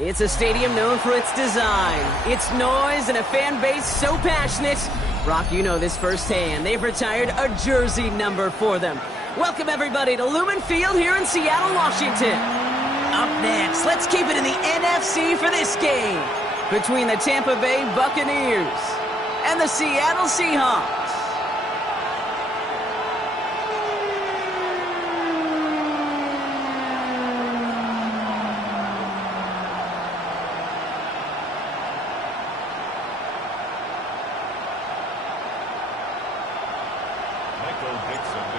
It's a stadium known for its design, its noise, and a fan base so passionate. Brock, you know this firsthand. They've retired a jersey number for them. Welcome, everybody, to Lumen Field here in Seattle, Washington. Up next, let's keep it in the NFC for this game between the Tampa Bay Buccaneers and the Seattle Seahawks.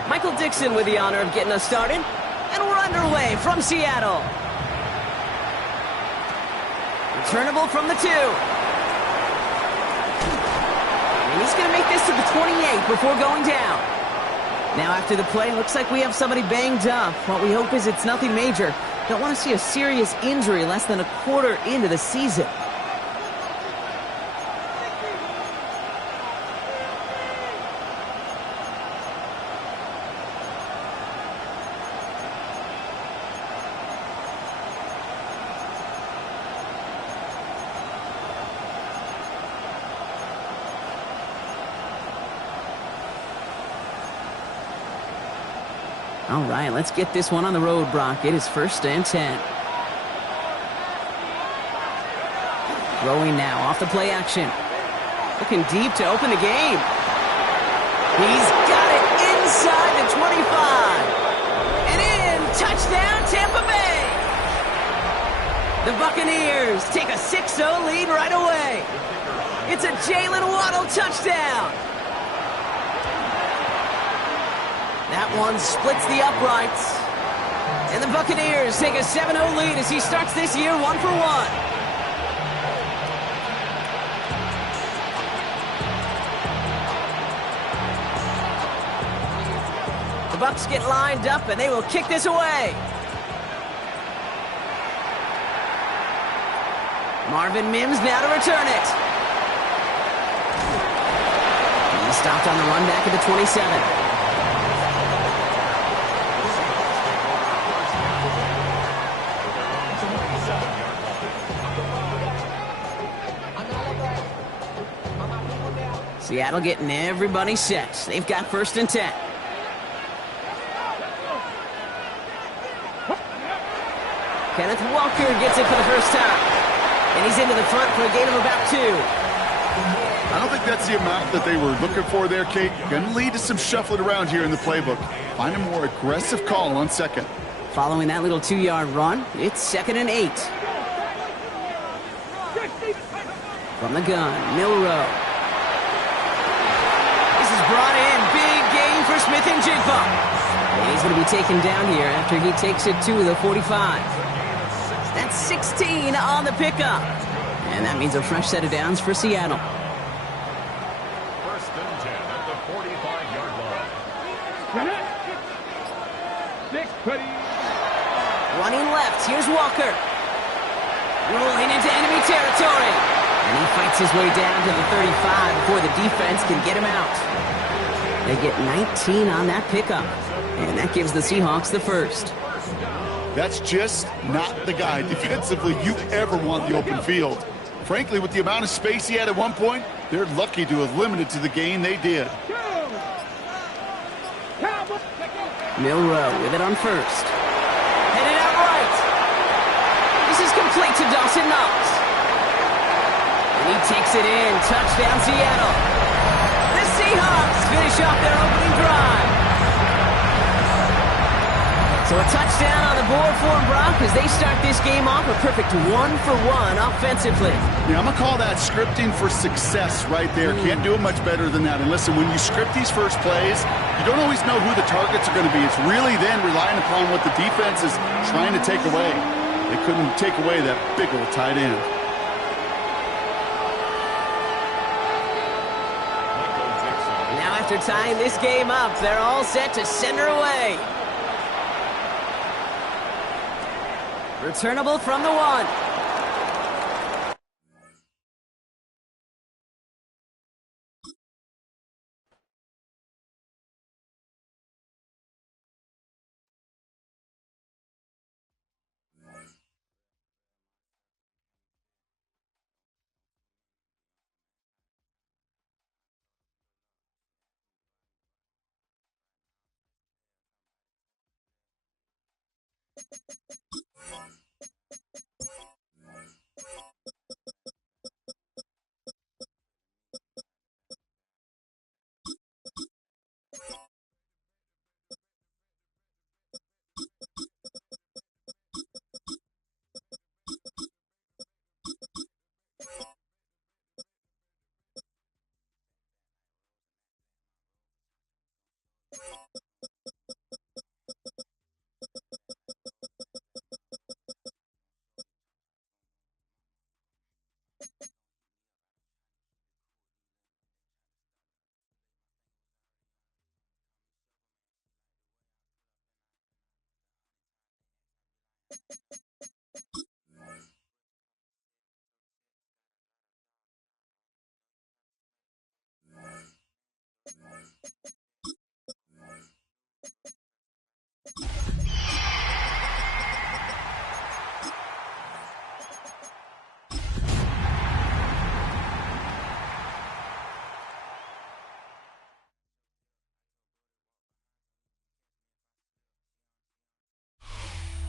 Michael Dixon with the honor of getting us started, and we're underway from Seattle. Returnable from the 2. And he's going to make this to the 28 before going down. Now after the play, looks like we have somebody banged up. What we hope is it's nothing major. Don't want to see a serious injury less than a quarter into the season. All right, let's get this one on the road, Brock. It is 1st and 10. Throwing now off the play action. Looking deep to open the game. He's got it inside the 25. And in, touchdown Tampa Bay. The Buccaneers take a 6-0 lead right away. It's a Jalen Waddle touchdown. That one splits the uprights. And the Buccaneers take a 7-0 lead as he starts this year 1 for 1. The Bucs get lined up and they will kick this away. Marvin Mims now to return it. He stopped on the run back at the 27. Seattle getting everybody set. They've got 1st and 10. Kenneth Walker gets it for the first time. And he's into the front for a gain of about 2. I don't think that's the amount that they were looking for there, Kate. Going to lead to some shuffling around here in the playbook. Find a more aggressive call on second. Following that little 2-yard run, it's 2nd and 8. From the gun, Milroe. This is brought in. Big gain for Smith and Jigba. And he's going to be taken down here after he takes it to the 45. That's 16 on the pickup. And that means a fresh set of downs for Seattle. First and 10 at the 45-yard line. Running left, here's Walker. Rolling into enemy territory. And he fights his way down to the 35 before the defense can get him out. They get 19 on that pickup. And that gives the Seahawks the first. That's just not the guy defensively you ever want the open field. Frankly, with the amount of space he had at one point, they're lucky to have limited to the gain they did. Milroe with it on first. Headed out right. This is complete to Dawson Knox. And he takes it in. Touchdown, Seattle. The Seahawks finish off their opening drive. So a touchdown on the board for them, Brock, as they start this game off a perfect 1-for-1 offensively. Yeah, I'm going to call that scripting for success right there. Can't do it much better than that. And listen, when you script these first plays, you don't always know who the targets are going to be. It's really then relying upon what the defense is trying to take away. They couldn't take away that big old tight end. Now after tying this game up, they're all set to send her away. Returnable from the 1.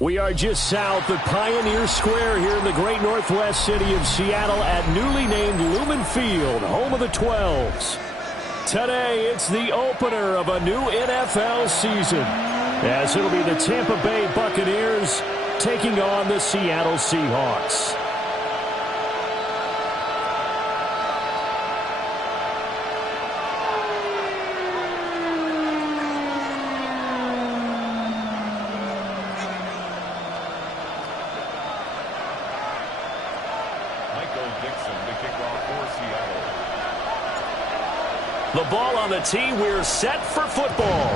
We are just south of Pioneer Square here in the great northwest city of Seattle at newly named Lumen Field, home of the 12s. Today, it's the opener of a new NFL season, as it'll be the Tampa Bay Buccaneers taking on the Seattle Seahawks. The ball on the tee, we're set for football.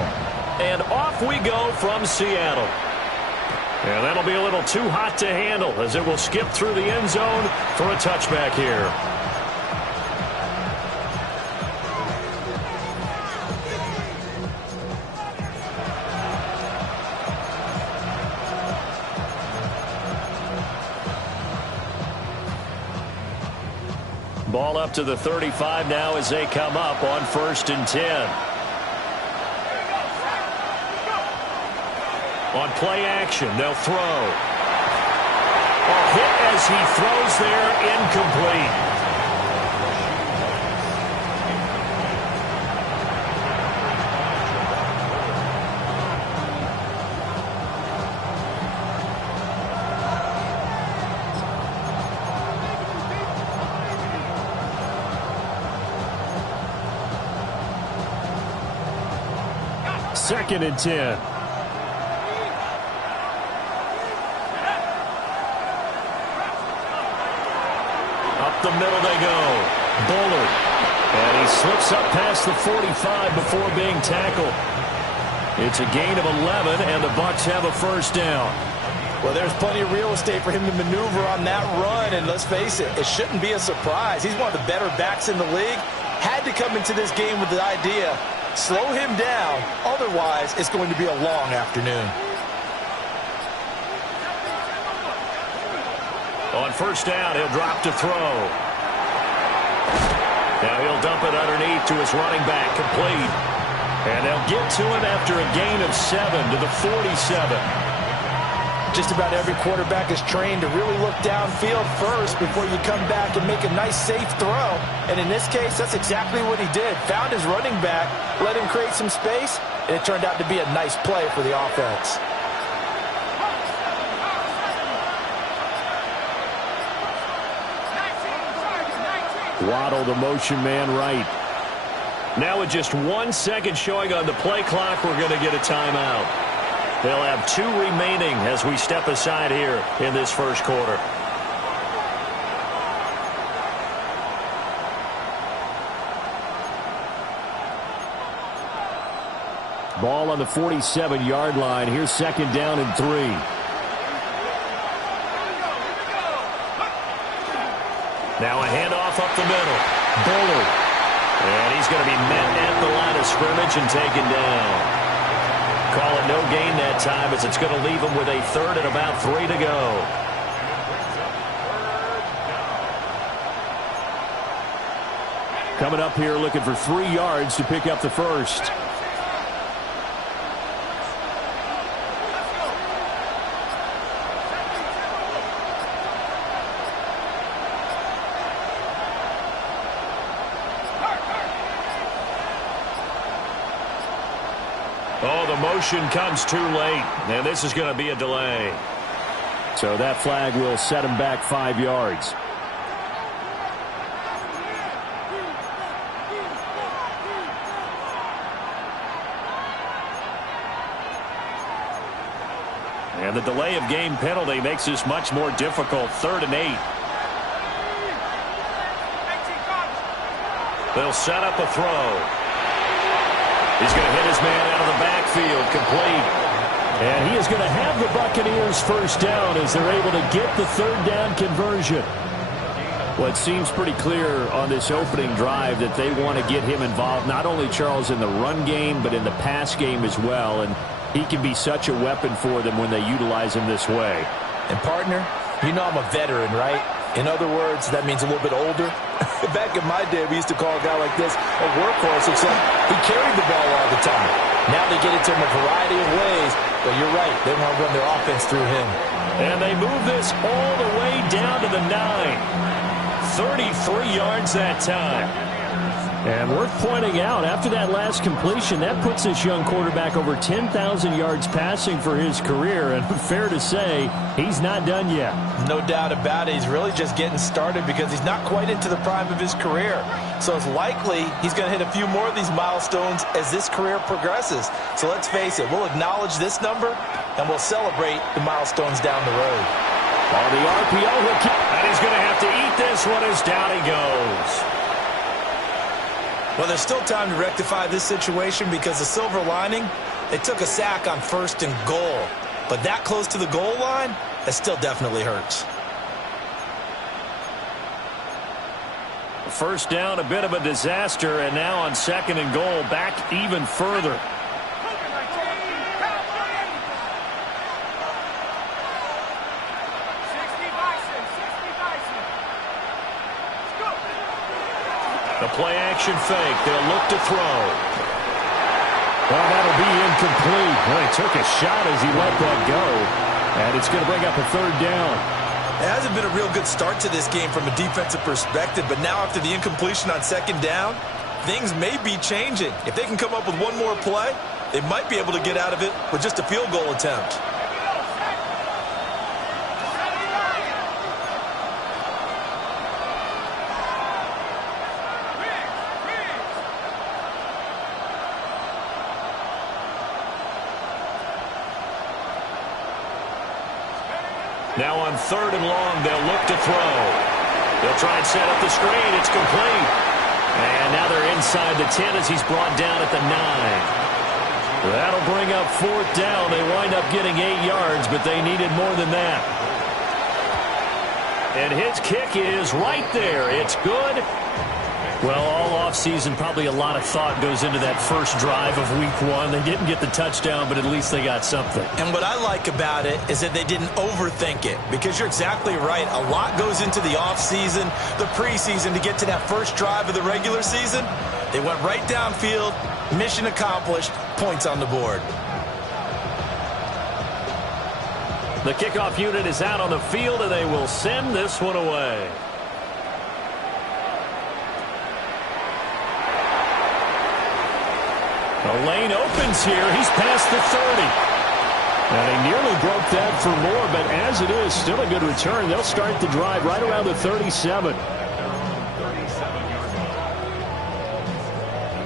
And off we go from Seattle. And that'll be a little too hot to handle as it will skip through the end zone for a touchback here. Ball up to the 35 now as they come up on 1st and 10. On play action, they'll throw. A hit as he throws there, incomplete. 2nd and 10. Up the middle they go. Bullard. And he slips up past the 45 before being tackled. It's a gain of 11, and the Bucs have a first down. Well, there's plenty of real estate for him to maneuver on that run, and let's face it, it shouldn't be a surprise. He's one of the better backs in the league. Had to come into this game with the idea, slow him down, otherwise it's going to be a long afternoon. On first down, he'll drop to throw. Now he'll dump it underneath to his running back, complete. And they'll get to him after a gain of 7 to the 47. Just about every quarterback is trained to really look downfield first before you come back and make a nice, safe throw. And in this case, that's exactly what he did. Found his running back, let him create some space, and it turned out to be a nice play for the offense. Waddle, the motion man right. Now with just 1 second showing on the play clock, we're going to get a timeout. They'll have 2 remaining as we step aside here in this first quarter. Ball on the 47-yard line. Here's 2nd down and 3. Now a handoff up the middle. Bullard. And he's going to be met at the line of scrimmage and taken down. Call it no gain that time as it's going to leave him with a 3rd and about 3 to go. Coming up here looking for 3 yards to pick up the first. Oh, the motion comes too late, and this is going to be a delay. So that flag will set him back 5 yards. And the delay of game penalty makes this much more difficult. 3rd and 8. They'll set up a throw. He's going to hit his man out of the backfield, complete. And he is going to have the Buccaneers first down as they're able to get the 3rd down conversion. Well, it seems pretty clear on this opening drive that they want to get him involved, not only, Charles, in the run game, but in the pass game as well. And he can be such a weapon for them when they utilize him this way. And, partner, you know I'm a veteran, right? In other words, that means a little bit older. Back in my day, we used to call a guy like this a workhorse, except he carried the ball all the time. Now they get it to him a variety of ways, but you're right, they want to run their offense through him. And they move this all the way down to the 9. 33 yards that time. And worth pointing out, after that last completion, that puts this young quarterback over 10,000 yards passing for his career. And fair to say, he's not done yet. No doubt about it. He's really just getting started because he's not quite into the prime of his career. So it's likely he's going to hit a few more of these milestones as this career progresses. So let's face it, we'll acknowledge this number and we'll celebrate the milestones down the road. On the RPO, and he's going to have to eat this one as down he goes. Well, there's still time to rectify this situation because the silver lining, they took a sack on 1st and goal. But that close to the goal line, that still definitely hurts. First down, a bit of a disaster, and now on 2nd and goal, back even further. The play-action fake. They'll look to throw. Well, that'll be incomplete. Well, he took a shot as he let that go. And it's going to bring up a 3rd down. It hasn't been a real good start to this game from a defensive perspective, but now after the incompletion on 2nd down, things may be changing. If they can come up with one more play, they might be able to get out of it with just a field goal attempt. Now on 3rd and long, they'll look to throw. They'll try and set up the screen. It's complete. And now they're inside the 10 as he's brought down at the 9. That'll bring up 4th down. They wind up getting 8 yards, but they needed more than that. And his kick is right there. It's good. Well, all offseason, probably a lot of thought goes into that first drive of week 1. They didn't get the touchdown, but at least they got something. And what I like about it is that they didn't overthink it, because you're exactly right. A lot goes into the offseason, the preseason, to get to that first drive of the regular season. They went right downfield, mission accomplished, points on the board. The kickoff unit is out on the field, and they will send this one away. The lane opens here. He's past the 30. And he nearly broke that for more, but as it is, still a good return. They'll start the drive right around the 37.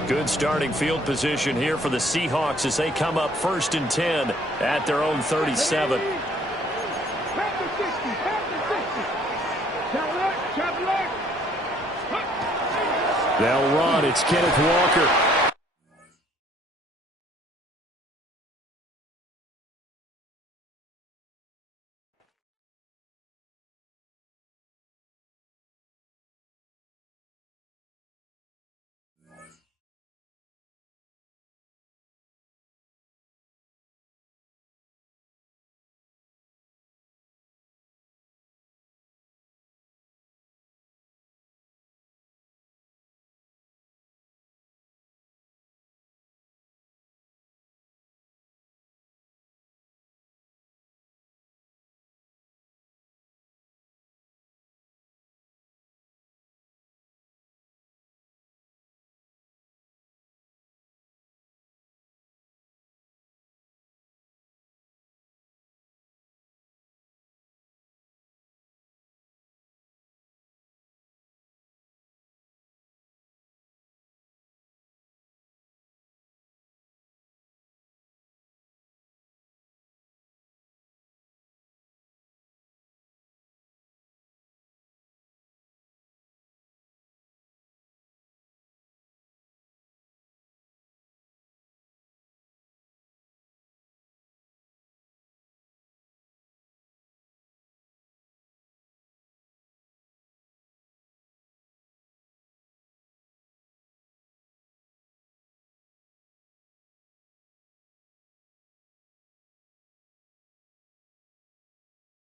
Good starting field position here for the Seahawks as they come up 1st and 10 at their own 37. They'll run. It's Kenneth Walker.